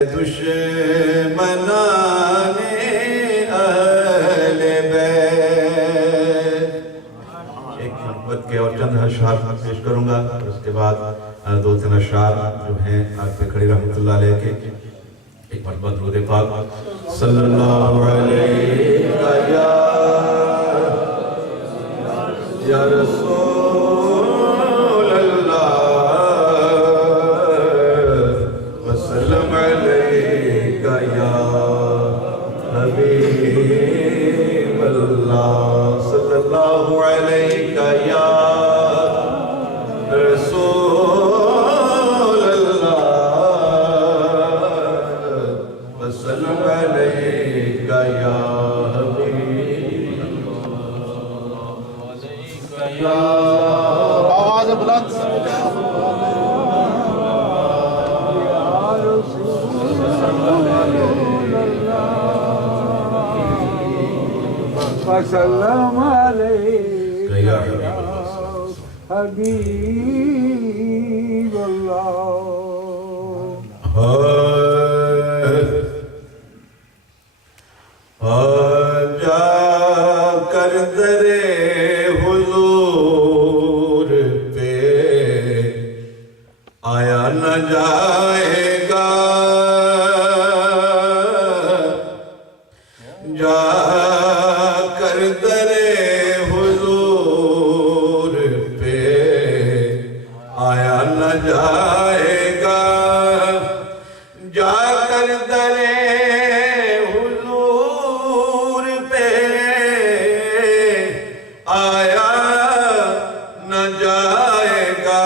دشمنان اہل بیت۔ ایک محبت کے اور چند اشعار پیش کروں گا، اس کے بعد دو تین اشعار جو ہیں آگ پہ کھڑی رحمت اللہ علیہ کے۔ ایک محبت درود پاک صلی اللہ علیہ یا رسول اللہ وسلم علیک یا حبیب اللہ صلی اللہ علیہ یا رسول اللہ وسلم علیک یا حبیب اللہ۔ آواز بلند وسلم علیک یا حبیب اللہ۔ جا کر درے حضور پہ آیا نہ جائے گا، جا کر درے حضور پہ آیا نہ جائے گا، جا کر درے حضور پہ آیا نہ جائے گا،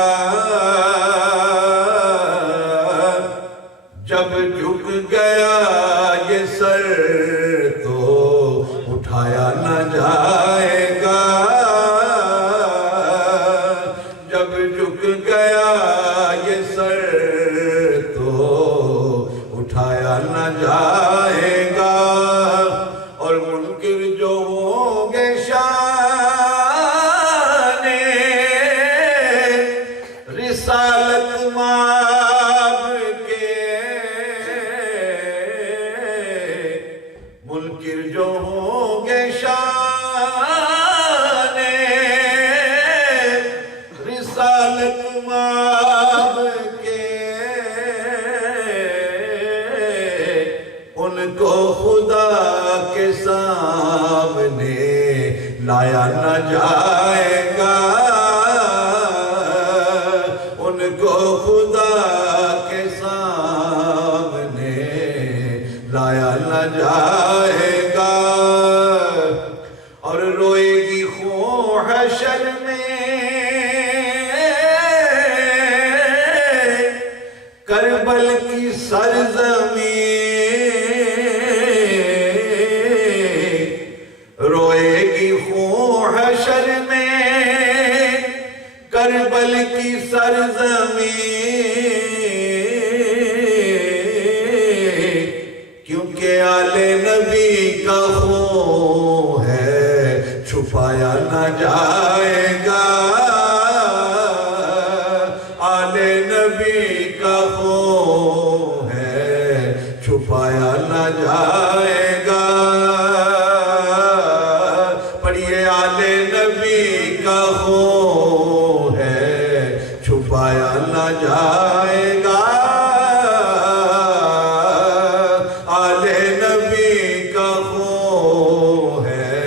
جب جھک گیا یہ سر تو اٹھایا نہ جائے گا، جب جھک گیا یہ سر تو اٹھایا نہ جائے گا، اور منکر جو ہوں گے شان رسالت ماب کے، منکر جو ہوں گے شان رسالت ماب کے، ان کو خدا کے سامنے لایا نہ جائے گا، ان کو خدا کے سامنے لایا نہ جائے گا، اور روئے گی خون حشر میں کربل کی سرزمین، روئے گی خون حشر میں کربل کی سرزمین، کیونکہ آل نبی کا خون ہے چھپایا نہ جائے گا، آل نبی کا خون ہے چھپایا نہ جائے گا، پڑھیے آل نبی کا خون ہے چھپایا نہ جائے گا، آل نبی کا خون ہے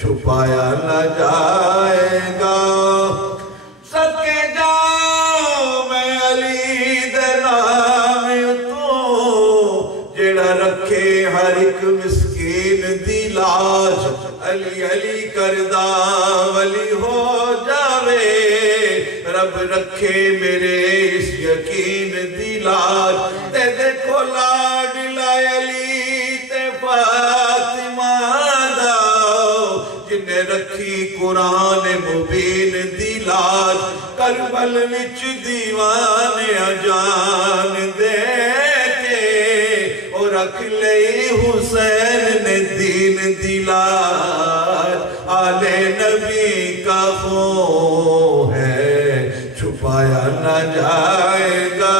چھپایا نہ جائے گا، صدقے جاؤں میں علی دے نام تو جڑا رکھے ہر ایک مسکین دی لاج، علی علی کردہ ولی ہو جاوے، رب رکھے میرے اس یقین دی لاج، تے دیکھو لاڈلا علی تے فاطمہ دا، جنہیں رکھی قرآن مبین دی لاج، کربل وچ دیوان اجان دے کے اور رکھ لئی حسین نے دین دی لاج، آل نبی کا خون ہے چھپایا نہ جائے گا،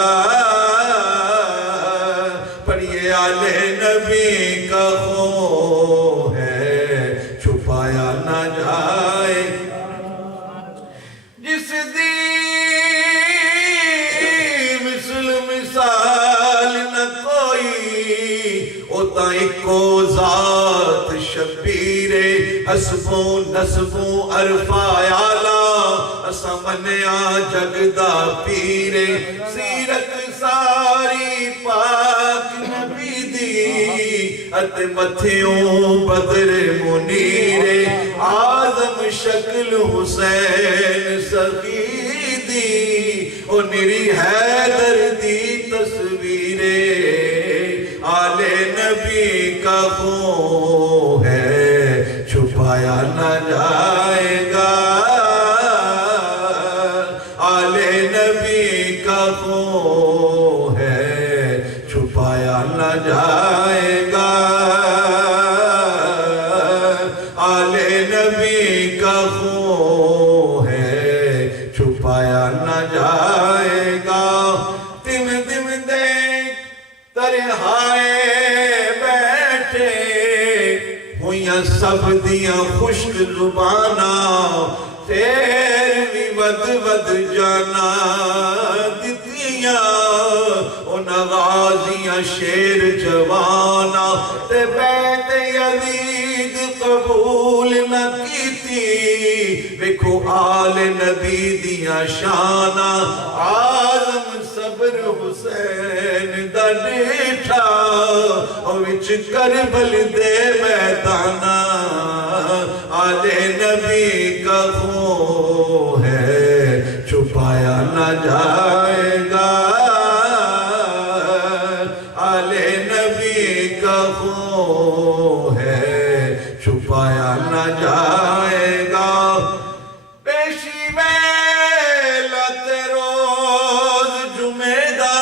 پڑھیے آلے نبی کا خو ہے چھپایا نہ جائے جس دی مثل مثال نہ کوئی اوتا ایکو ذات شبیر حسبو نسبو عرفہ آلہ اسا منیا جگدہ پیرے سیرت ساری پاک نبی دی ات متھیوں بدر منیرے آزم شکل حسین سخی دی او نری حیدر دی تصویرے آلِ نبی کا خو ہے چھپایا نہ جائے گا آلِ نبی کا خو ہے چھپایا نہ جائے گا آلِ نبی کا خو ہے چھپایا نہ جائے گا تم دم دیکھ ترہائے بیٹھے ہویاں سب دیاں خشک زبانہ تیر بھی ود جانا دتیاں ان غازیاں شیر جوانا تے بیت یزید قبول نہ کیتی ویکھو آل نبی دیاں شانہ عالم صبر حسین دا ڈیٹھا وچ کربل دے میدانہ آل نبی کا خو ہے چھپایا نہ جائے گا آل نبی کا خو ہے چھپایا نہ جائے گا پیشی ویلت روز جمعہ دا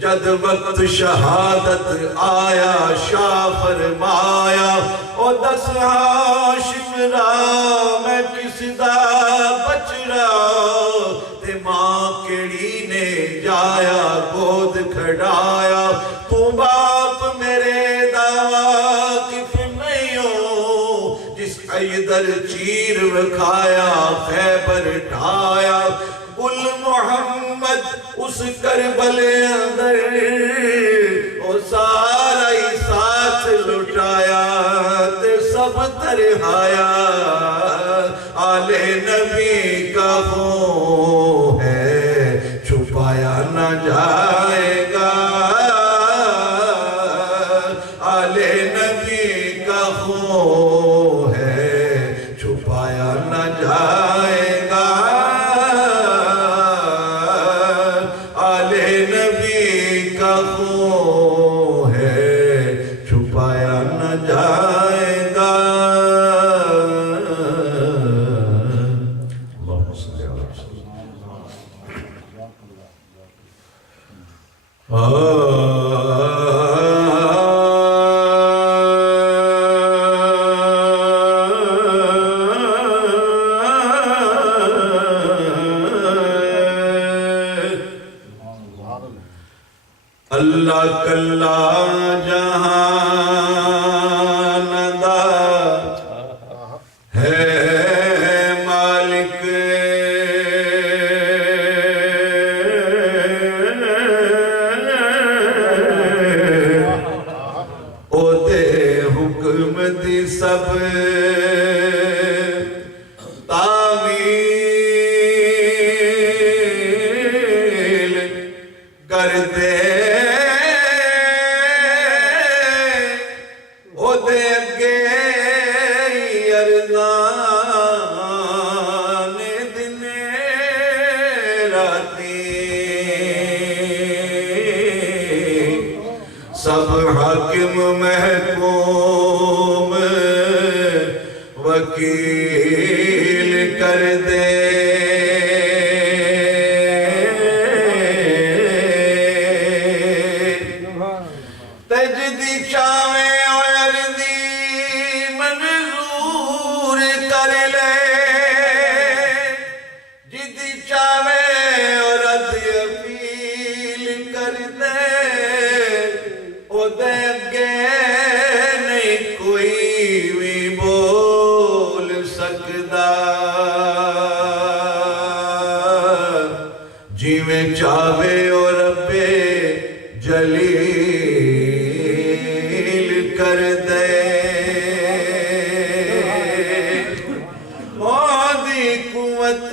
جد وقت شہادت آیا شاہ فرمایا او 10 ہاشم را میں کس دا بچڑا تے ماں کیڑی نے جایا گود کھڑایا تو باپ میرے دا واقف نہیں ہو جس حیدر چیر رکھایا خیبر ڈھایا گل محمد اس کربل اندر او سارا ہی ساتھ لٹایا تے سب ترہایا آل نبی کا خو ہے چھپایا نہ جائے گا آل نبی کا خو ہے چھپایا نہ جائے گا آل نبی کا خو ہے چھپایا نہ جائے گا اللہم صلی اللہ علیہ اللہ کلا جہان دا ہے مالک او دے حکم دی سب تعمیل کر دے سب حاکم محکوم وکیل کر دے تجدی چاہے عرضی منظور کر لے جدی چاہے عرض اپیل کر دے جلیل کر دے دی قوت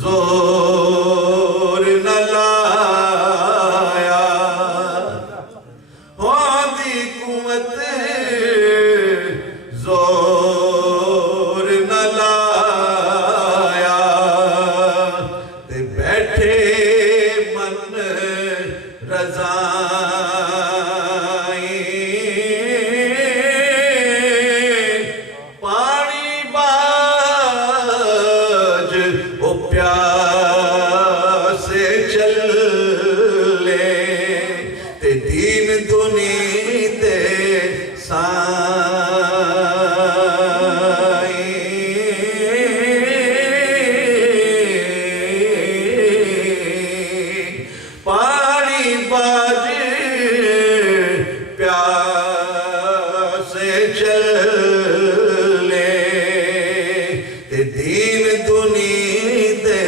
زور نہ لایا دی قوت زور نہ لایا تے بیٹھے من رضائی پانی باج او پیاسے چلے تے دین دنی تے پانی باج پیاسے چلے تے دین دنی دے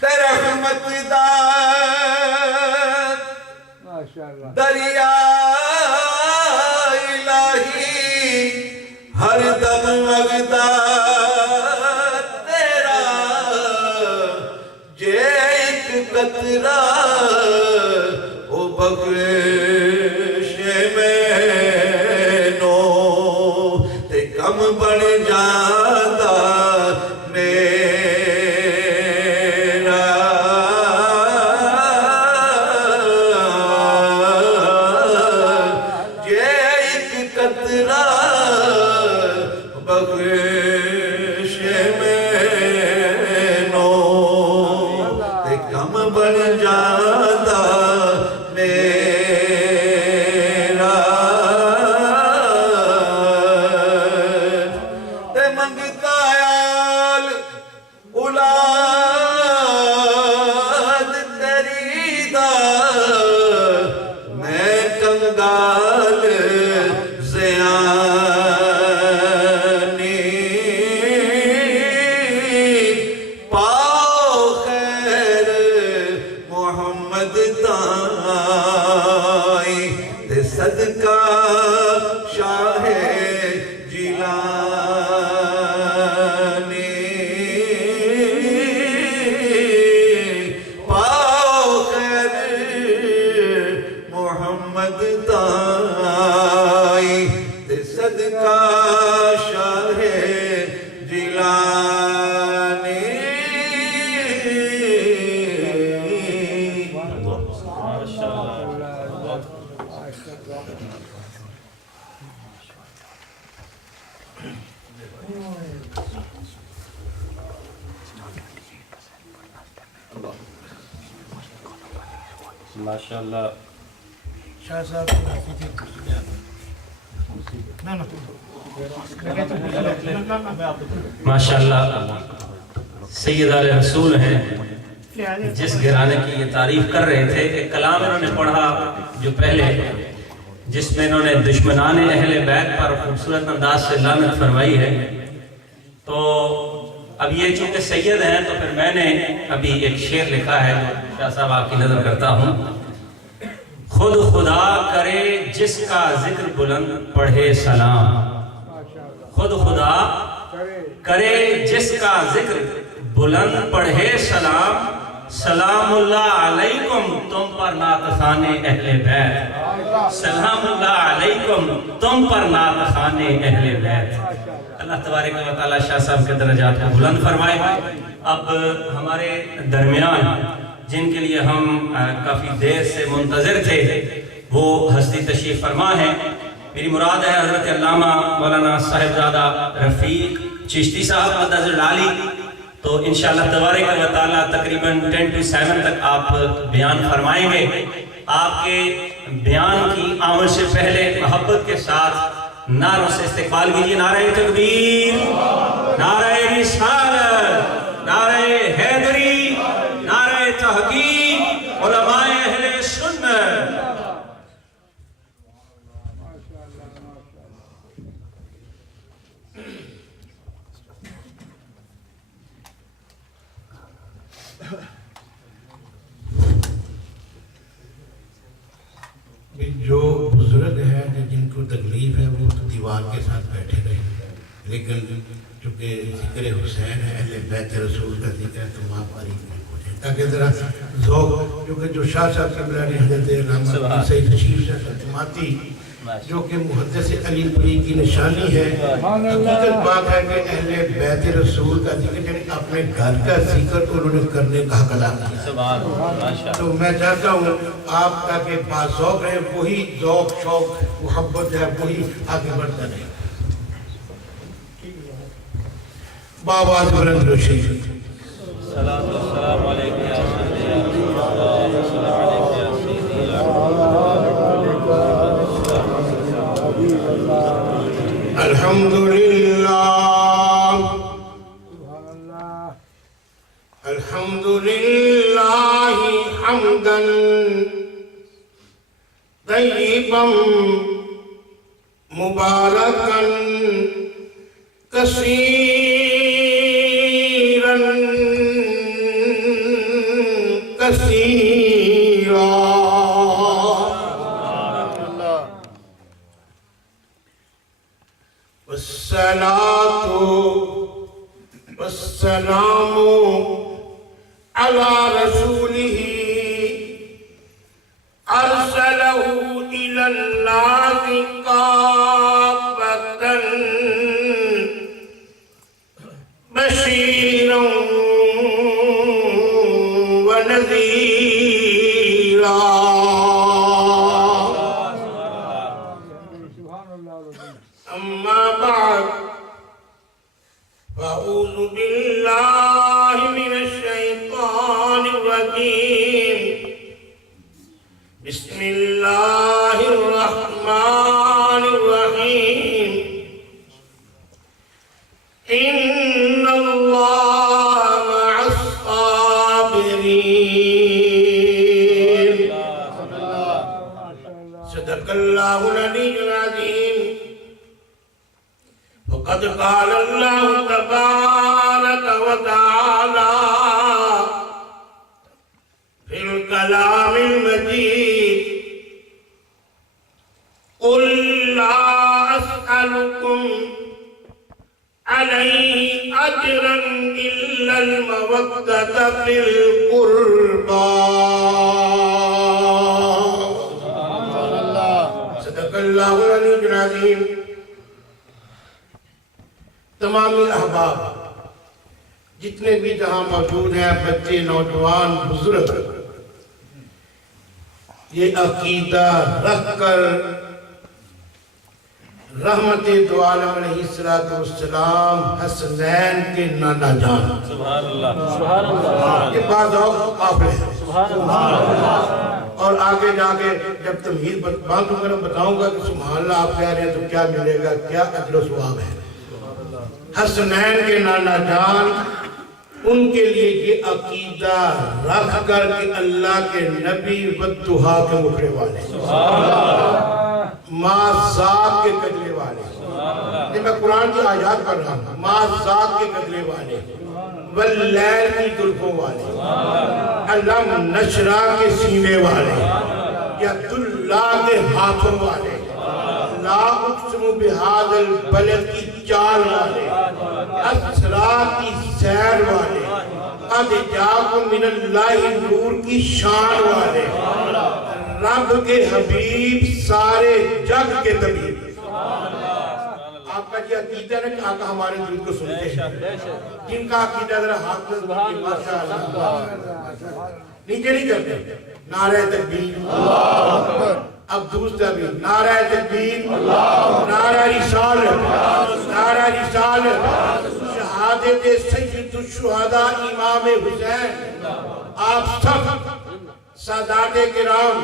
تے رحمت دا ماشاءاللہ دریا الہی ہر دم وگدا تیرا جے ایک قطرہ او بخش مینوں تے کم بن جاندا میرا جے ایک قطرہ بخش مینوں تے کم بن جاندا میرا تے منگتا آل اولاد تیری دا میں کنگال زیانی پاؤ خیر محمد تائی تے صدقہ شاہ جیلانی پاؤ خیر محمد تائی تے صدقہ شاہ جیلانی ماشاءاللہ شاہ صاحب ماشاءاللہ سید آل رسول ہیں جس گھرانے کی یہ تعریف کر رہے تھے ایک کلام انہوں نے پڑھا جو پہلے جس میں انہوں نے دشمنان اہل بیت پر خوبصورت انداز سے لعنت فرمائی ہے تو اب یہ چونکہ سید ہیں تو پھر میں نے ابھی ایک شعر لکھا ہے جو شاہ صاحب آپ کی نظر کرتا ہوں خود خدا کرے جس کا ذکر بلند پڑھے سلام خود خدا کرے جس کا ذکر بلند پڑھے سلام سلام اللہ علیکم تم پر نعت خوان اہل بیت سلام اللہ علیکم تم پر نعت خوان اہل بیت اللہ تبارک و تعالی شاہ صاحب کے درجات کو بلند فرمائے اب ہمارے درمیان جن کے لیے ہم کافی دیر سے منتظر تھے وہ ہستی تشریف فرما ہے میری مراد ہے حضرت علامہ مولانا صاحبزادہ رفیق چشتی صاحب مدد ڈالی تو انشاءاللہ تبارک و تعالی تقریباً 10 to 7 تک آپ بیان فرمائیں گے آپ کے بیان کی آمد سے پہلے محبت کے ساتھ نعروں سے استقبال کیجئے نعرہ تکبیر نعرہ رسالت نعرہ حیدری نعرہ تحقیق علماء اہل سنت دیوار کے ساتھ بیٹھے رہے، لیکن چونکہ ذکر حسین ہے، اہل بیت رسول کا ذکر ہے، تو وہاں قریب نہیں پہنچے تاکہ ذرا ذوق، کیونکہ جو شاہ صاحب قبلہ نے حضرت علامہ سید رشید صاحب فتماتی جو کہ محدث علی پوری کی نشانی ہے، حقیقت بات ہے کہ اہل بیت رسول کا ذکر یعنی اپنے گھر کا ذکر انہوں نے کرنے کا حق ادا کیا۔ تو میں چاہتا ہوں آپ تاکہ باذوق رہیں، وہی ذوق شوق محبت ہے وہی آگے بڑھتا رہے۔ بآواز بلند روشی السلام علیکم یا سیدی یا رسول اللہ، السلام علیکم یا سیدی یا رسول اللہ۔ الحمدللہ الحمدللہ حمدا طیبا مبارکا کثیرا کثیرا۔ والصلاة والسلام على رسوله أرسله إلى الناس كافة بشيرا ونذيرا۔ أما بعد فأعوذ بالله من الشيطان الرجيم، بسم الله الرحمن الرحيم، إن الله مع الصابرين، صدق الله العلي العظيم۔ وقد قال الله تبارك وتعالى في الكلام المجيد، قل لا أسألكم عليه أجرا إلا المودة في القربى، صدق الله العلي العظيم۔ تمام احباب جتنے بھی جہاں موجود ہیں، بچے، نوجوان، بزرگ، یہ عقیدہ رکھ کر رحمت دو عالم علیہ السلام حسنین کے نانا جان، سبحان اللہ، سبحان اللہ، یہ بعض اوقات قابل ہے، سبحان اللہ۔ اور آگے جا کے جب تمہید باندھوں گا بتاؤں گا کہ سبحان اللہ آپ کہہ رہے ہیں تو کیا ملے گا، کیا اجر و ثواب ہے۔ حسنین کے نانا جان، ان کے لیے یہ عقیدہ رکھ کر کہ اللہ کے نبی والدہا کے مکھڑے والے، ماں ذات کے قدلے والے، یہ میں قرآن کی آیات پڑھ رہا ہوں، ماں ذات کے قدلے والے، واللیل کی زلفوں والے، علم نشرہ کے سینے والے، ید اللہ کے ہاتھوں والے، لا اقسم بہذا البلد کی چال والے، اسرا کی سیر والے، قد جاءکم من اللہ نور کی شان والے، رب کے حبیب سارے جگ کے طبیب۔ آپ کا یہ عقیدہ ہے کہ آقا ہمارے دل کو سنتے ہیں، جن کا عقیدہ ذرا ہاتھ میں ماشاءاللہ نیچے نہیں کرتے، نعرہ تکبیر، اب دوسرا بھی نعرہ تکبیر، نعرہ رسالت، نعرہ رسالت، شہادت سید الشہداء امام حسین۔ آپ سب سادات کرام،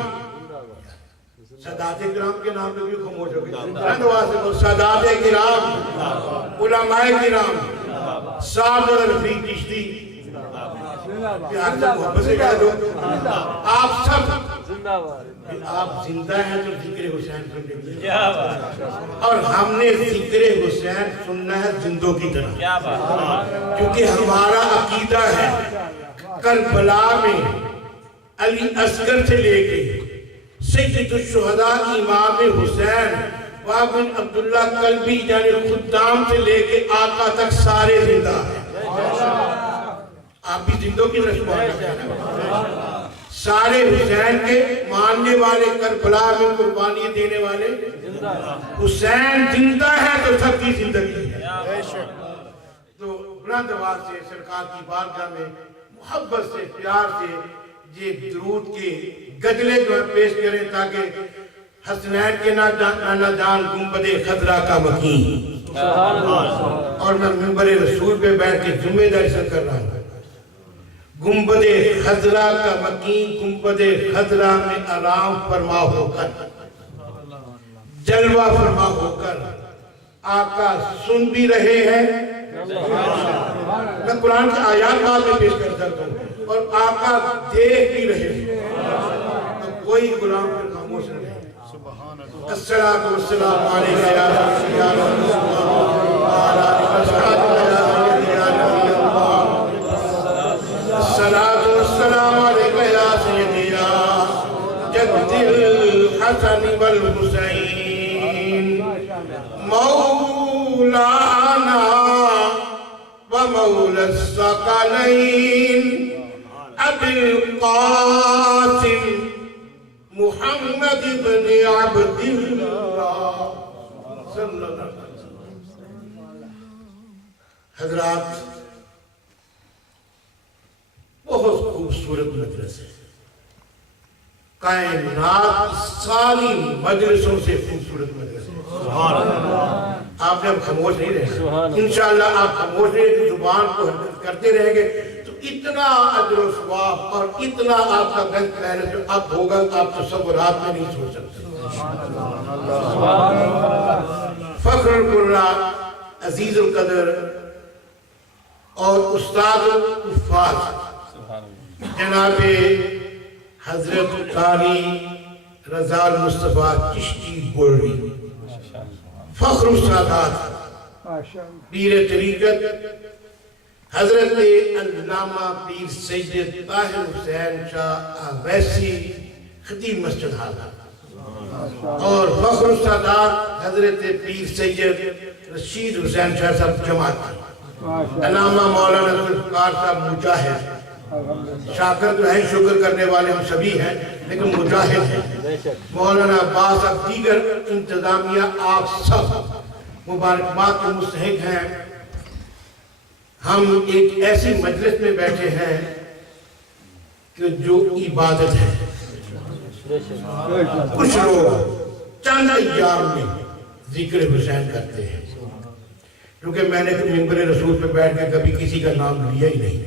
سادات کرام کے نام پہ بھی خاموش ہو گئے، سادات کرام، علماء کرام، سعد الرفیق چشتی، آپ سب آپ زندہ ہیں تو ذکر حسین سننے کی، اور ہم نے ذکر حسین سننا ہے زندوں کی طرح، کیونکہ ہمارا عقیدہ ہے کربلا میں علی اصغر سے لے کے سید الشہداء امام حسین وہب بن عبداللہ کلبی یعنی خدام سے لے کے آقا تک سارے زندہ ہیں. آپ بھی زندوں کی رسم سارے حسین کے ماننے والے کربلا میں قربانی دینے والے حسین زندہ ہے تو سب کی زندگی ہے. تو بلند آواز سے سرکار کی بارگاہ میں محبت سے پیار سے یہ درود کے گجلے جو پیش کریں تاکہ حسنین کے نانا جان گنبد خضرا کا مکین. اور میں منبر رسول پہ بیٹھ کے ذمہ داری سے کر رہا ہوں. گنبد خضرا کا مکین گنبد خضرا میں آرام فرما ہو کر جلوہ فرما ہو کر آقا سن بھی رہے ہیں. میں قرآن کی آیات بعد میں پیش کر سکتا ہوں اور آقا دیکھ بھی رہے ہیں. تو کوئی غلام پر خاموش نہ رہے. السلام والسلام علیکہ یا رسول اللہ وعلی اصحابہ یا سیدی یا نبی اللہ. الصلاة والسلام علیکہ یا سیدی یا جد الحسن والحسین مولانا ومولا الثقلین ابی القاسم محمد بن عبداللہ صلی اللہ علیہ وسلم. حضرات بہت خوبصورت مجلس ہے. کائنات ساری مجلسوں سے خوبصورت مجلس ہے. آپ نے اب خاموش نہیں رہے. انشاءاللہ آپ خاموش رہے زبان کو حرکت کرتے رہیں گے تو اتنا اجر و ثواب اور اتنا آپ کا گنج پہلے جو اب ہوگا آپ تصورات میں نہیں سوچ سکتے. فخر القرآن عزیز القدر اور استاد الحفاظ جناب حضرت قاری رضا المصطفیٰ چشتی بوری فخر السادات پیر طریقت حضرت علامہ پیر سید طاہر حسین شاہ اویسی خطیب مسجد حاضر اور فخر السادات حضرت پیر سید رشید حسین شاہ صاحب جماعت علامہ مولانا ذوالفقار صاحب مجاہد شاکر تو ہیں شکر کرنے والے ہم سبھی ہیں لیکن مجاہد ہیں مولانا عباس اب دیگر انتظامیہ آپ سب مبارکباد کے مستحق ہیں. ہم ایک ایسی مجلس میں بیٹھے ہیں کہ جو عبادت ہے. کچھ لوگ چند ایام میں ذکر حسین کرتے ہیں کیونکہ میں نے منبر رسول پہ بیٹھ کے کبھی کسی کا نام لیا ہی نہیں.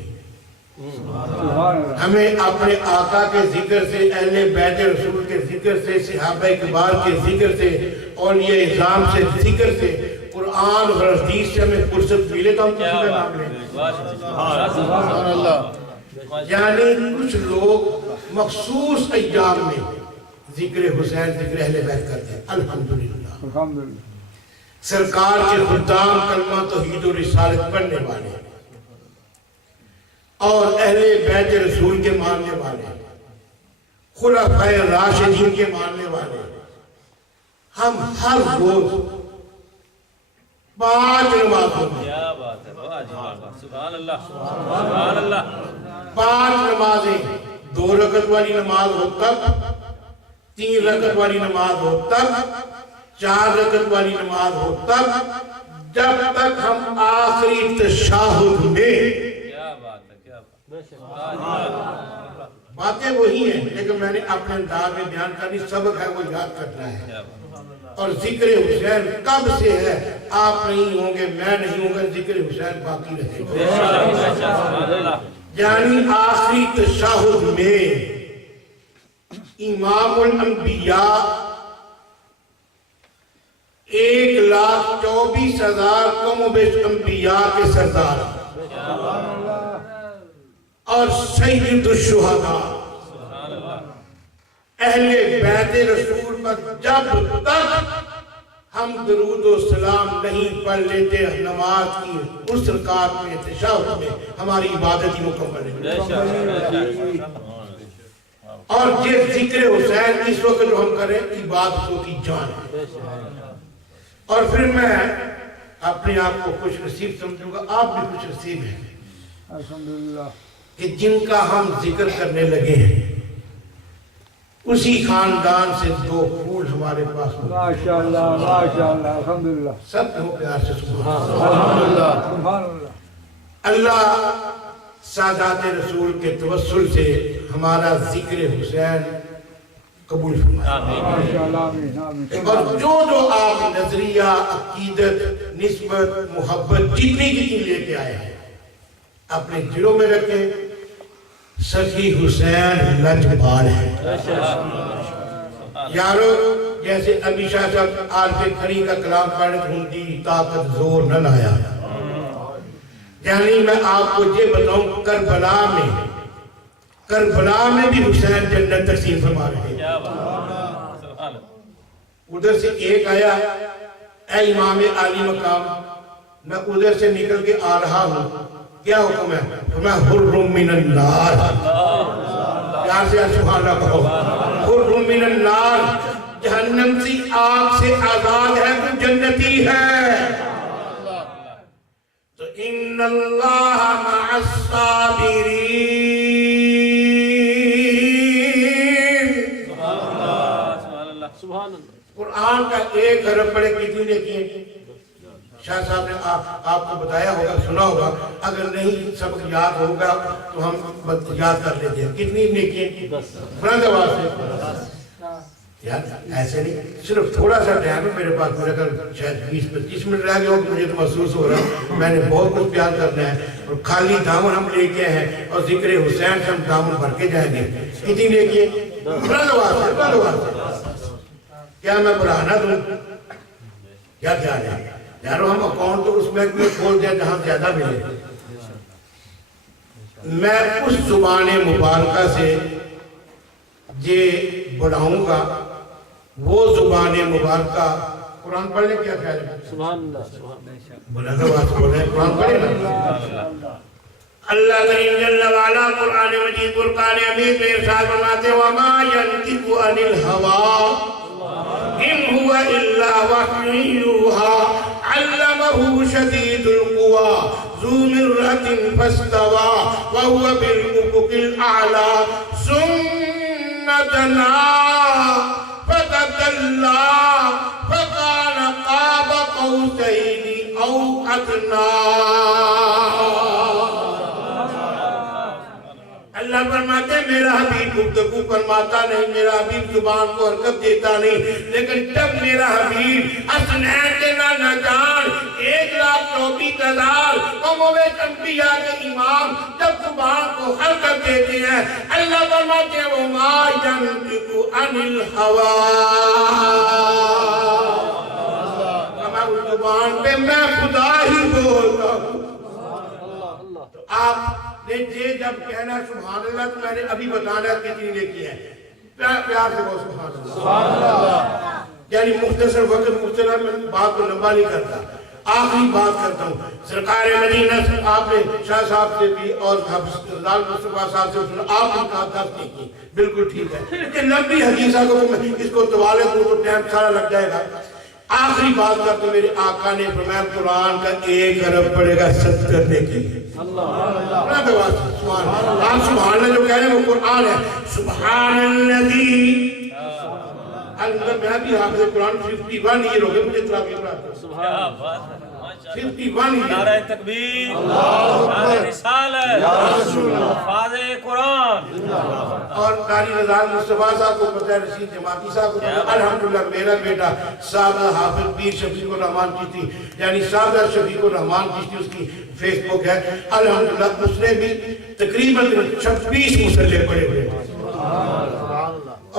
ہمیں اپنے آقا کے ذکر سے اہل بیت رسول کے ذکر سے صحابہ کبار کے ذکر سے اولیاء اعظام سے ذکر سے قرآن اور حدیث سے ہمیں فرصت ملے تو ہم کسی کا نام لیں. یعنی کچھ لوگ مخصوص ایام میں ذکر حسین ذکر اہل بیت کرتے ہیں. الحمدللہ سرکار کے خدام کلمہ توحید و رسالت پڑھنے والے اور اہل بیت رسول کے ماننے والے خلفائے راشدین کے ماننے والے ہم ہر روز 5 نمازوں میں سبحان اللہ سبحان اللہ 5 نمازیں 2 رکعت والی نماز ہو تب 3 رکعت والی نماز ہو تب 4 رکعت والی نماز ہو تب جب تک ہم آخری تشہد میں باتیں وہی ہیں لیکن میں نے اپنے انداز میں بیان کرنی سبق ہے وہ یاد کرنا ہے. اور ذکر حسین کب سے ہے آپ نہیں ہوں گے میں نہیں ہوں گا ذکر حسین باقی رہے گا. یعنی آخری تشہد میں امام الانبیاء 1,24,000 کم و بیش انبیاء کے سردار اور سید الشہداء اہل بیت رسول پر جب تک ہم درود و سلام نہیں پڑھ لیتے نماز کی اس رکعت میں تشہد میں ہماری عبادت ہی مکمل ہے. اور یہ ذکر حسین اس وقت جو ہم کریں عبادتوں کی جان ہے. اور پھر میں اپنے آپ کو خوش نصیب سمجھوں گا، آپ بھی خوش نصیب ہیں الحمدللہ کہ جن کا ہم ذکر کرنے لگے ہیں اسی خاندان سے دو پھول ہمارے پاس ہوں۔ ماشاءاللہ ماشاءاللہ الحمدللہ سب کو پیار سے سبحان اللہ۔ الحمدللہ سبحان اللہ۔ اللہ سادات رسول کے توسل سے ہمارا ذکر حسین قبول فرمائے، ماشاءاللہ آمین آمین۔ اور جو آپ نظریہ، عقیدت، نسبت، محبت جتنی لے کے آئے ہیں اپنے دلوں میں رکھیں۔ سخی حسین لجپال ہے یارو، جیسے ابھی شاہ صاحب عارف کھڑی کا کلام پڑھ ہندی طاقت زور نہ لایا، یعنی میں آپ کو یہ بتاؤں کربلا میں بھی حسین جنت تقسیم فرما رہے ہیں۔ ادھر سے ایک آیا، اے امام عالی مقام، میں ادھر سے نکل کے آ رہا ہوں، کیا حکم ہے؟ میں حر من النار، پیار سے سبحان اللہ کہو، حر من النار، جہنم سے آگ سے آزاد ہے تو جنتی ہے۔ تو ان اللہ مع الصابرین، قرآن کا ایک حرف پڑھے کتنی نیکی؟ شاہ صاحب نے آپ کو بتایا ہوگا، سنا ہوگا، اگر نہیں سبق یاد ہوگا تو ہم یاد کر لیتے ہیں۔ کتنی نیکی؟ بلند آواز سے یار، ایسے نہیں، صرف تھوڑا سا ٹائم ہے میرے پاس، میرے گھر شاید 20-25 منٹ رہ گئے ہو، مجھے تو محسوس ہو رہا ہے میں نے بہت کچھ بیان کرنا ہے، اور خالی دامن ہم لے کے ہیں اور ذکر حسین سے ہم دامن بھر کے جائیں گے۔ کتنی نیکی؟ بلند آواز سے، بلند آواز سے۔ کیا میں بڑھانا دوں؟ کیا خیال ہے یارو؟ ہم اکاؤنٹ تو اس میں کھول دیں جہاں زیادہ ملے۔ میں اس زبان مبارکہ سے یہ بڑھاؤں گا، وہ زبان مبارکہ قرآن پڑھنے کیا خیال ہے؟ سبحان اللہ، بلند آواز سے بولیں، قرآن پڑھے نا۔ اللہ کریم جل وعلا قرآن مجید فرقان حمید میں ارشاد فرماتے ہیں وَمَا يَنْطِقُ عَنِ الْهَوَىٰ إِنْ هُوَ إِلَّا وَحْيٌ يُوحَىٰ علمه شديد القوى ذو مرة فاستوى وهو بالأفق الأعلى ثم دنا فتدلى فكان قاب قوسين أو أدنى۔ اللہ فرماتے ہیں میرا حبیب گفتگو فرماتا نہیں، میرا حبیب زبان کو حرکت دیتا نہیں، لیکن جب میرا حبیب حسنین کے نانا جان 1,24,000 قوموں میں انبیاء کے امام جب زبان کو حرکت دیتے ہیں، اللہ فرماتے ہیں وَمَا يَنْطِقُ عَنِ الْهَوَىٰ، ہماری زبان پہ میں خدا ہی بولتا ہوں۔ تو آپ یہ جب کہنا سبحان اللہ تو میں نے ابھی بتانا کتنی نیکی ہے، پیار سے بہت سبحان اللہ، یعنی مختصر وقت مختصر میں بات کو لمبا نہیں کرتا، آخری بات کرتا ہوں۔ سرکار مدینہ سے آپ نے شاہ صاحب سے بھی اور حفظال مصطفیٰ صاحب سے سنا، آپ نے کہا 10 نیکی، بالکل ٹھیک ہے، لیکن لمبی حدیثہ کو اس کو طوالے کو تو ٹائم سارا لگ جائے گا۔ آخری بات کرتے میرے آقا نے فرمایا قرآن کا ایک حرف پڑے گا 70 نیکی۔ آپ سبحان اللہ جو کہہ رہے ہیں وہ قرآن ہے۔ سبحان الذی، اندر میں بھی حافظ قرآن 51 یہ لوگے مجھے تراغیب رہا ہے 51 نعرہ تکبیر، نعرہ رسالت، حفاظ قرآن، اور قاری رضا مصطفیٰ صاحب کو پتہ ہے، رشید جماعتی صاحب کو پتہ ہے، الحمدللہ میرا بیٹا سادہ حافظ پیر شفیق الرحمان چشتی، یعنی سادہ شفیق الرحمان چشتی اس کی فیس بک ہے، الحمدللہ اس نے بھی تقریباً 26 مسلح پڑے ہوئے ہیں۔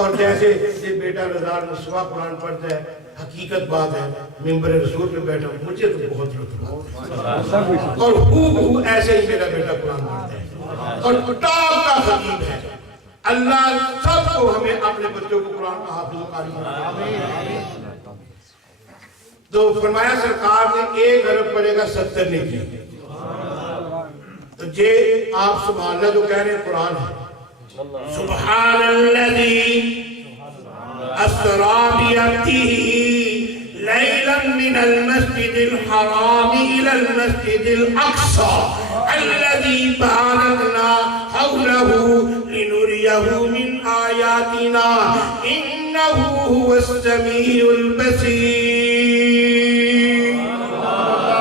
اور جیسے یہ بیٹا رضا مصطفیٰ قرآن پڑھتا ہے، حقیقت بات ہے، ممبر رسول پہ بیٹھا ہوں، مجھے تو بہت لطف آتا ہے، اور ہو ایسے ہی میرا بیٹا قرآن پڑھتا ہے اور ٹاپ کا خطیب ہے۔ اللہ سب کو ہمیں اپنے بچوں کو قرآن کا حافظ و قاری بنائے۔ تو فرمایا سرکار نے ایک حرف پڑھے گا 70 نیکی۔ تو یہ آپ سبحان اللہ جو کہہ رہے ہیں قرآن ہے۔ سبحان الذی اسری بعبدہ لیلا من من المسجد الحرام إلى المسجد الأقصى الذي باركنا حوله لنريه من آياتنا إنه هو السميع البصير.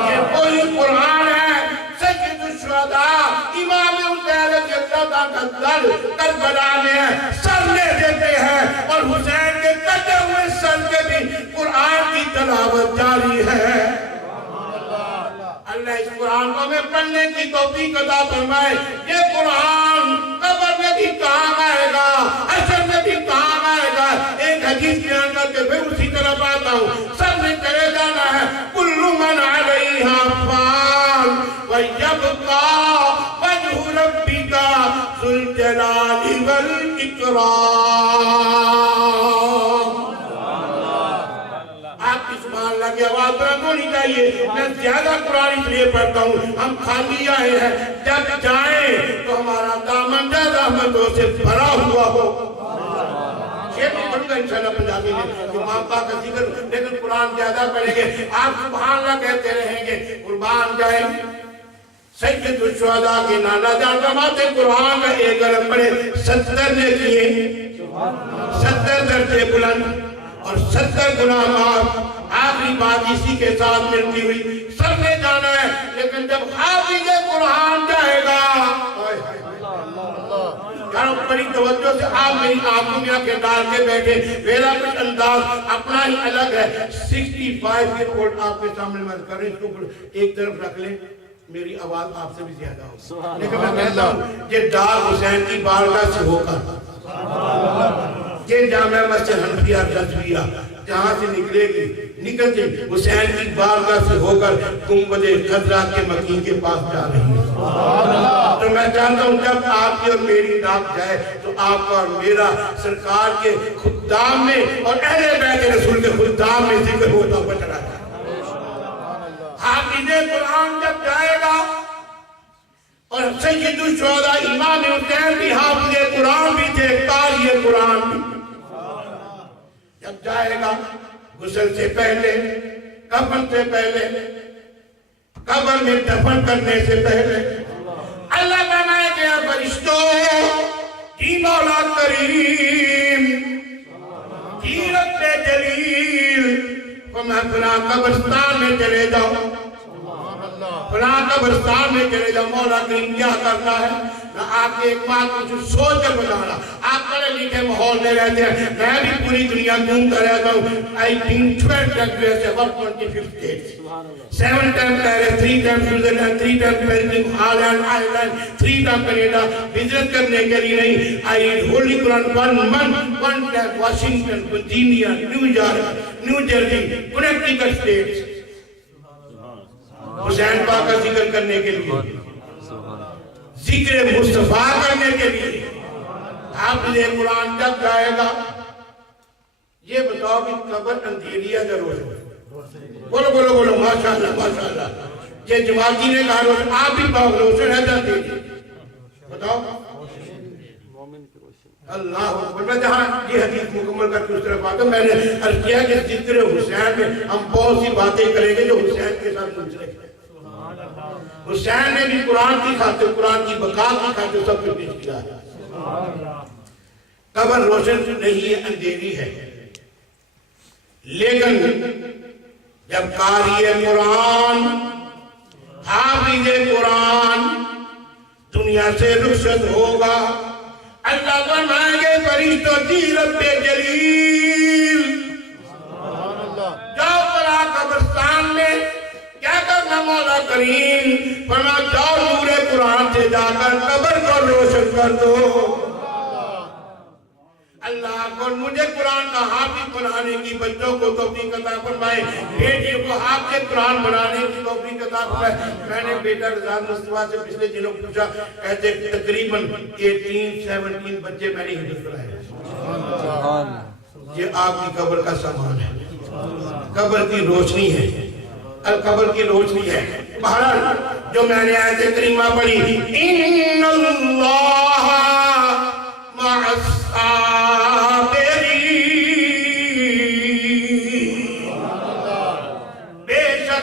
یہ کوئی قرآن ہے سید الشہداء امام حسین رضی اللہ عنہ کا در کربلا میں سر لے دیتے ہیں اور حسین کے کٹے ہوئے سر کے بھی قرآن کی تلاوت جاری ہے. اللہ اس قرآن کو ہمیں پڑھنے کی توفیق عطا فرمائے. یہ قرآن قبر میں بھی کام آئے گا, حشر میں بھی کام آئے گا. ایک حدیث بیان کر کے پھر اسی طرف آتا ہوں. سب نے چلے جانا ہے. کل من علیہا فان ویبقا وجہ ربک ذو الجلال والاکرام. آپ کی سبحان اللہ کی آواز بلند ہونی چاہیے. میں زیادہ قرآن اس لیے پڑھتا ہوں, ہم خالی آئے ہیں, جب جائیں تو ہمارا دامن زیادہ رحمتوں سے بھرا ہوا ہو. یہ بھی پڑھوں گا انشاءاللہ پنجابی میں, امام پاک کا ذکر, لیکن قرآن زیادہ پڑھیں گے. آپ سبحان اللہ کہتے رہیں گے. قربان جائیں سید الشہداء کے نانا جان فرماتے قرآن کا ایک علم پڑھے 70 نے کیے, 70 درجے بلند اور 70 گناہ معاف. آخری بات اسی کے ساتھ ملتی ہوئی. سب نے جانا ہے, لیکن جب حافظ قرآن جائے گا, یارو بڑی توجہ سے آپ میری آنکھوں میں آنکھیں ڈال کے بیٹھے. میرا کچھ انداز اپنا ہی الگ ہے. 65 کے اولڈ آپ کے سامنے میں کر رہے ہیں, اس کو ایک طرف رکھ لیں, میری آواز آپ سے بھی زیادہ ہو. لیکن میں کہتا ہوں یہ ڈاک حسین کی بارگاہ سے ہو کر, یہ جامعہ مسجد حنفیہ رضویہ جہاں سے نکلے گی, نکلتے حسین کی بارگاہ سے ہو کر گنبد خضرا کے مکین کے پاس جا رہی ہے. تو میں چاہتا ہوں جب آپ کی اور میری ڈاک جائے تو آپ کا اور میرا سرکار کے خدام میں اور اہل بیت رسول کے خدام میں ذکر ہوتا ہوا چلا جائے. حافظ قرآن جب جائے گا اور سید الشہداء امام حسین بھی حافظ قرآن بھی تھے, قاری قرآن بھی, جب جائے گا غسل سے پہلے, کفن سے پہلے, قبر میں دفن کرنے سے پہلے اللہ فرمائے گیا فرشتوں کی مولا کریم کی رب جلیل میں فلاں قبرستان میں چلے جاؤ, فلاں قبرستان میں چلے جاؤ. مولا کریم کیا کرنا ہے؟ میں آپ کے ایک بات کچھ سوچ کر بتا رہا. آپ پڑھے لکھے ماحول میں رہتے ہیں, میں بھی پوری دنیا گھومتا رہتا ہوں. I've been 12 countries, about 25 states. 7 times Paris, 3 times Switzerland, 3 times Belgium, Holland, Ireland, 3 times Canada. Visit کرنے کے لیے نہیں. I read Holy Quran 1 month, 1 time Washington, Virginia, New York, New Jersey, Connecticut states. حسین پاک کا ذکر کرنے کے لیے, ذکر مصطفیٰ کرنے کے لیے. حافظ قرآن جب جائے گا, یہ بتاؤ کہ قبر اندھیری ہے یا روشن؟ بولو بولو بولو, ماشاءاللہ ماشاءاللہ. یہ جماعتی نے کہا روشن, آپ بھی پاؤ روشن ہے یا اندھیری؟ بتاؤ. اللہ اکبر. میں جہاں یہ حدیث مکمل کر کے اس طرف آتا ہوں, میں نے عرض کیا کہ ذکر حسین میں ہم بہت سی باتیں کریں گے جو حسین کے ساتھ منسلک ہیں. حسین نے بھی قرآن کی خاطر, قرآن کی بقا کی خاطر سب کچھ پیش کیا ہے. قبر روشن نہیں ہے, اندھیری ہے. لیکن جب قاری قرآن, حافظ قرآن دنیا سے رخصت ہوگا, اللہ فرمائیں گے فرشتوں کی رب جلیل جاؤ فلاں قبرستان میں. کیا کرنا مولا کریم؟ فرمایا جاؤ نور قرآن سے جا کر قبر کو روشن کر دو. اللہ کو مجھے قرآن کا حافظ بنانے کی بچوں کو توفیق عطا فرمائے, بیٹیوں کو حافظ قرآن بنانے کی توفیق عطا فرمائے. میں نے بیٹا رضا مصطفیٰ سے پچھلے دنوں پوچھا, کہتے تقریباً 18-17 بچے میں نے حفظ کرائے. یہ آپ کی قبر کا سامان ہے, قبر کی روشنی ہے, قبر کی روشنی ہے. بہرحال جو میں نے آیت کریمہ پڑھی, ان اللہ مع الصابرین,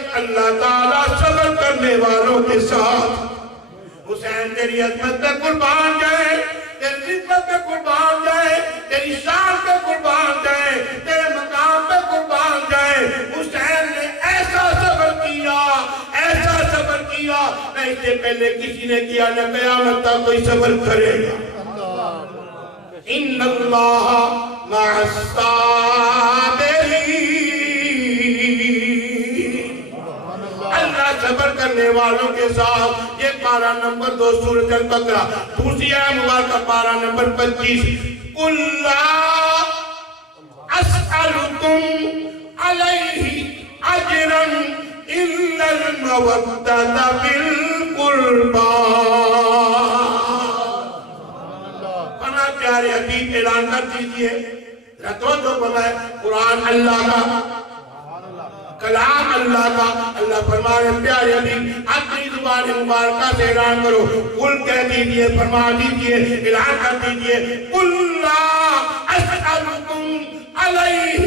شک اللہ تعالیٰ صبر کرنے والوں کے ساتھ. حسین تیری عظمت پہ قربان جائے, تیری عزت پہ قربان جائے, تیری شان پہ قربان جائے, تیرے مقام پہ قربان جائے. حسین نے ایسا صبر کیا, ایسا صبر کیا, نہ اس سے پہلے کسی نے کیا, نہ قیامت تک کوئی صبر کرے گا. ان اللہ مع الصابرین, اللہ صبر کرنے والوں کے ساتھ. یہ پارہ نمبر 2 سورۃ البقرہ, دوسری آیت مبارکہ پارہ نمبر 25. قُلْ لَا أَسْأَلُكُمْ عَلَيْهِ أَجْرًا إِلَّا الْمَوَدَّةَ فِي الْقُرْبَى. فنا پیارے حبیب اعلان کر دیجئے, توجہ فرمائے, قرآن اللہ کا, کلام اللہ کا. اللہ فرمائے پیارے حبیب اپنی زبان مبارکہ سے اعلان کرو. قل کہہ دیجئے, فرما دیجئے, اعلان کر دیجئے, قل لا اسألکم علیہ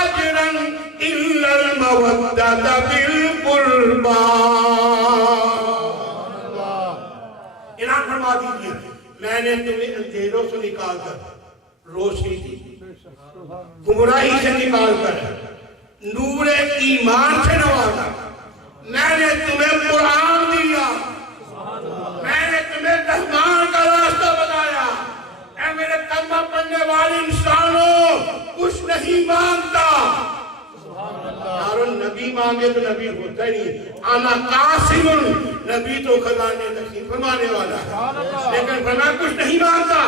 اجرا الا المودۃ فی القربى. اعلان فرما دیجئے, میں نے تمہیں اندھیروں سے نکال کر روشنی دی, گمراہی سے نکال کر نور ایمان سے نوازا. میں نے تمہیں قرآن دیا, میں نے تمہیں رحمان کا راستہ بتایا. اے میرے کلمہ پڑھنے والے انسانوں, کچھ نہیں مانگتا. یارو نبی مانگے تو نبی ہوتا ہی نہیں. انا قاسم, نبی تو خزانے تقسیم فرمانے والا ہے, لیکن فرمایا کچھ نہیں مانگتا,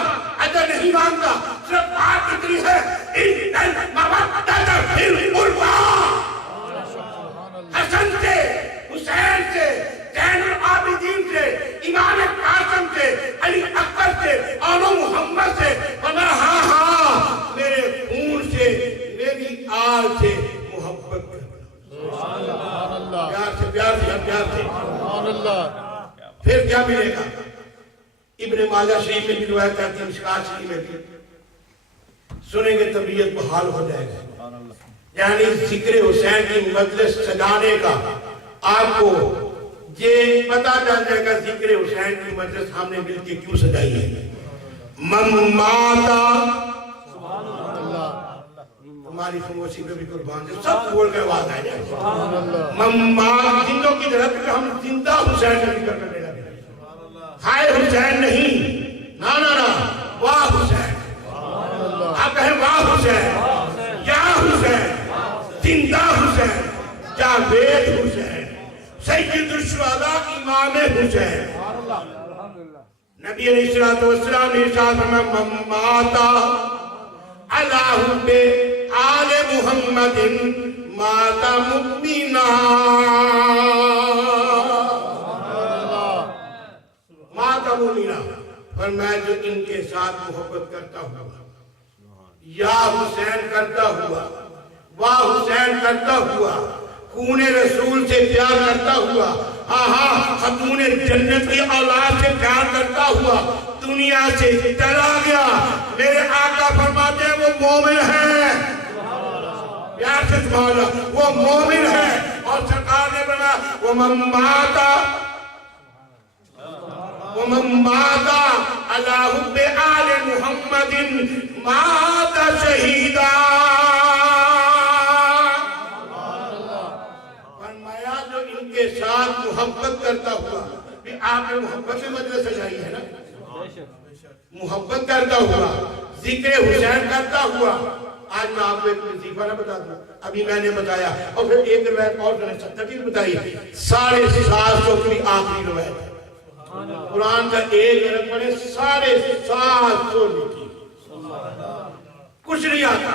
اجر نہیں مانگتا. صرف بات اتنی ہے, ان المودۃ فی القربى. حسن سے, حسین سے, زین العابدین سے, امام قاسم سے, علی اکبر سے, آل محمد سے, فرمایا ہاں ہاں میرے خون سے, میری آل سے محبت کر. پیار سے, پیار سے, پیار سے. پھر کیا ملے گا؟ ابن ماجہ شریف میں بھی روایت آتی ہے, مشکات شریف میں بھی, سنیں گے طبیعت بحال ہو جائے گا. یعنی ذکر حسین کی مجلس سجانے کا آپ کو یہ پتہ چل جائے گا ذکر حسین کی مجلس ہم نے مل کے کیوں سجائی ہے. من ماتا, ہماری خاموشی پہ بھی قربان ہے, سب بول کے آواز آ جائے. من ماتا, زندوں کی طرف کہ ہم زندہ حسین کا ذکر کرنے لگے. ہائے حسین نہیں, نا نا نا, واہ حسین. آپ کہیں واہ حسین, یا حسین, زندہ حسین, جاوید حسین, سید الشہداء امام حسین. نبی علیہ السلام نے ارشاد فرمایا من ماتا علی حب آل محمد مات مؤمنا. مات مؤمنا, فرمایا جو ان کے ساتھ محبت کرتا ہوا, یا حسین کرتا ہوا, واہ حسین کرتا ہوا, خون رسول سے پیار کرتا ہوا, ہاں ہاں خاتون جنت کی اولاد سے پیار کرتا ہوا, دنیا سے چلا گیا, میرے آقا فرماتے ہیں وہ مومن ہے. پیار سے سبحان اللہ, وہ مومن ہے. اور سرکار نے فرمایا ومن ماتا علی حب آل محمد مات شہیدا. فرمایا جو ان کے ساتھ محبت کرتا ہوا, آپ نے محبت سے مجلس سجائی ہے نا, محبت کرتا ہوا, ذکر حسین کرتا ہوا. آج میں آپ کو ایک وظیفہ نہ بتا دوں, ابھی میں نے بتایا, اور پھر ایک روایت اور میں نے 70 بتائی, 750 کی آخری روایت. قرآن کا ایک رقم پڑھے 750 لکھی, کچھ نہیں آتا.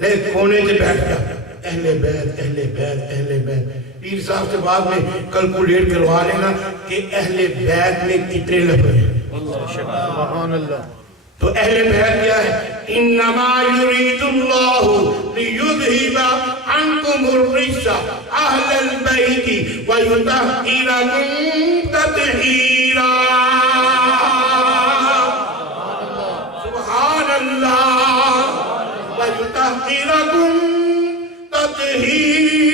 لیکن کونے سے بیٹھ گیا, اہل بیت, اہل بیت, اہل بیت. پیر صاحب سے بعد میں کلکولیٹ کروا لینا کہ اہل بیت میں کتنے لفظ ہیں. سبحان اللہ. تو اہل بیت کیا ہے؟ انما یرید اللہ لیذہب عنکم الرجس اہل البیت ویطہرکم تطہیرا. سبحان اللہ. وَيُطَهِّرَكُمْ تَطْهِيرًا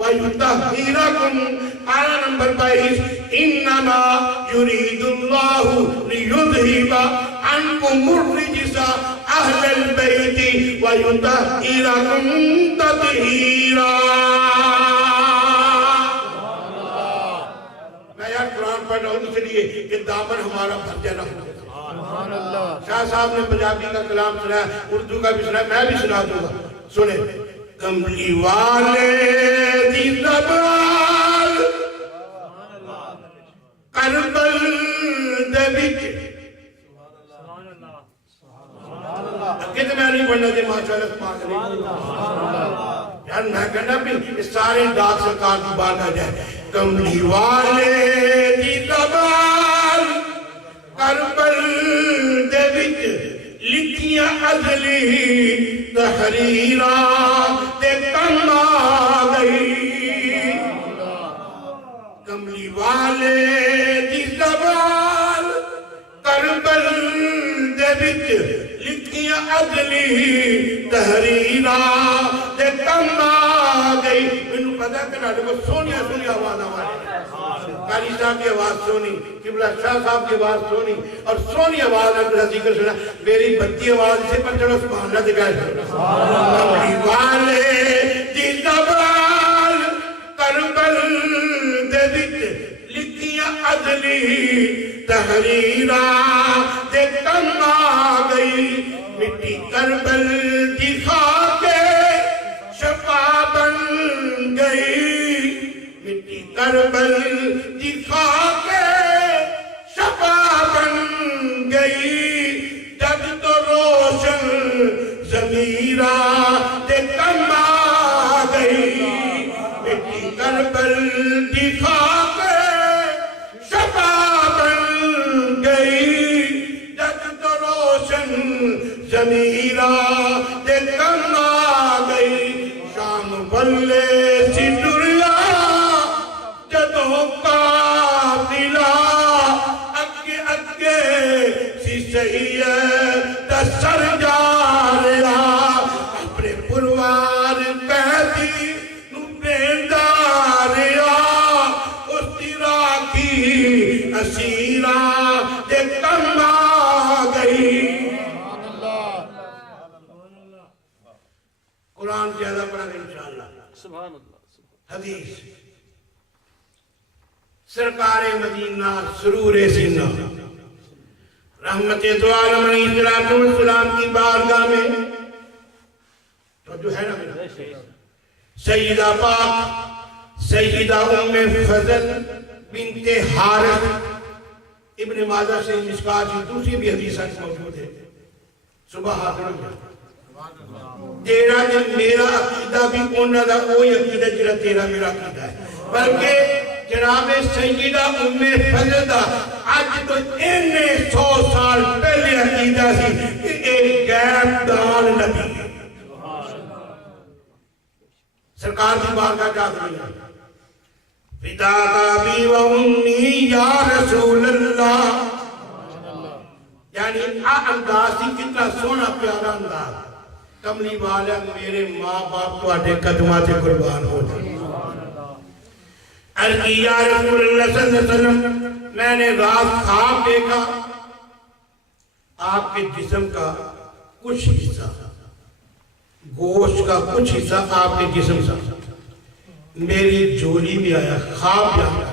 وَيُطَهِّرَكُمْ آیہ نمبر 22 إِنَّمَا يُرِيدُ اللَّهُ لِيُذْهِبَ عَنْكُمُ الرِّجْسَ أَهْلَ الْبَيْتِ وَيُطَهِّرَكُمْ تَطْهِيرًا. میں یار قرآن پڑھ رہا ہوں اس لیے کہ دامن ہمارا بھر جانا ہو. شاہ صاحب نے پنجابی کا کلام سنا ہے, اردو کا بھی سنا ہے, میں بھی سنا دوں گا. سنیں. کملی والے دی زبان کربل دے وچ کہتے میں نہیں پڑھنا دے ماشاءاللہ پاک نہیں. یار میں کہنا بھی سارے داد سرکار کی بات آ جائے. کملی والے دی زبان کربل دے وچ لکھیاں ازلی تحریراں تے کم آ گئی. کملی والے دی زبان کربل دے وچ لکھیاں ازلی تحریراں تے کم آ گئی. انہوں پتہ کہ ناڑے کو سونیا سونیا آواز آواز قاری صاحب کی آواز سونی, قبلہ شاہ صاحب کی آواز سونی, اور سونی آواز اپنا ذکر سنا. میری بچی آواز سے پر چلو سبحان اللہ دکھائے. کملی والے دی زبان کربل دے وچ لکھیاں ازلی تحریراں تے کم آ گئی. مٹی کربل دی خاک شفا بن گئی. مٹی کربل دی خاک شفا بن گئی. جگ تو روشن ضمیراں تے کم آ گئی. مٹی کربل دی خاک شفا بن گئی. جگ تو روشن ضمیراں تے کم آ گئی. شام بلے سی ٹریا جدوں قافلہ اگے اگے سی سید دا سر جا رہا. اپنے پروار قیدی نو بیندا رہا. اس دی راکھی اسیراں تے کم آ گئی. قرآن زیادہ پڑھا گے انشاءاللہ. حدیث سرکار مدینہ سرور سینہ رحمت دو عالم علیہ السلام کی بارگاہ میں تو جو ہے نا سیدہ پاک سیدہ ام فضل بنت حارث ابن ماجہ سے مشکات کی دوسری بھی حدیث موجود ہے. صبح حاضر ہو تیرا جب میرا عقیدہ بھی اونا دا وہی عقیدہ جرا تیرا میرا عقیدہ ہے. بلکہ جناب سیدہ ام فضل دا آج تو انہیں 100 سال پہلے عقیدہ سی کہ ایک غیب دان نبی ہے. سرکار کی بارگاہ جا کر فدا ابی و امی یا رسول اللہ. یعنی انداز تھی کتنا سونا پیارا انداز. کملی والا میرے ماں باپ تو آٹھے قدمہ سے قربان ہو جائے. عرضی یا رسول اللہ صلی اللہ علیہ وسلم میں نے رات خواب دیکھا آپ کے جسم کا کچھ حصہ گوشت کا کچھ حصہ آپ کے جسم سے میری جولی میں آیا. خواب جانا